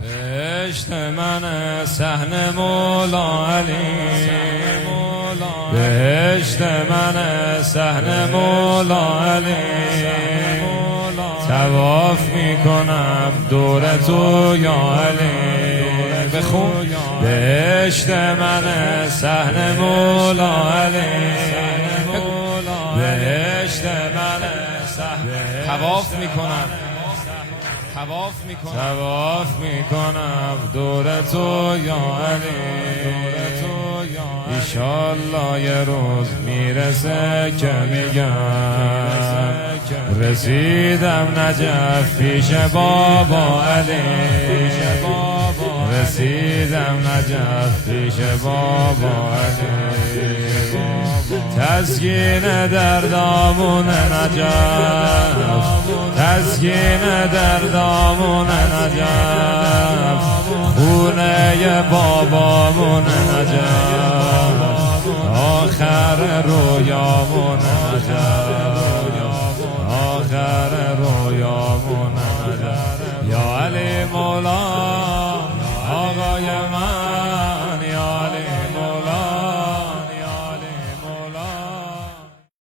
بهشت من صحن مولا علی، بهشت من صحن مولا علی، طواف میکنم دور تو یا علی. بخون بهشت من صحن مولا علی، بهشت من صحن طواف میکنم، طواف میکنم دور تو یا علی. ایشالله یه روز میرسه که میگم رسیدم نجف پیش بابا علی، رسیدم نجف پیش بابا علی. تسکین در دامون نجف، تسکین در دامون نجف، خونه بابامون نجف، آخر رویامون نجف، آخر رویامون نجف. یا علی مولا آقای من،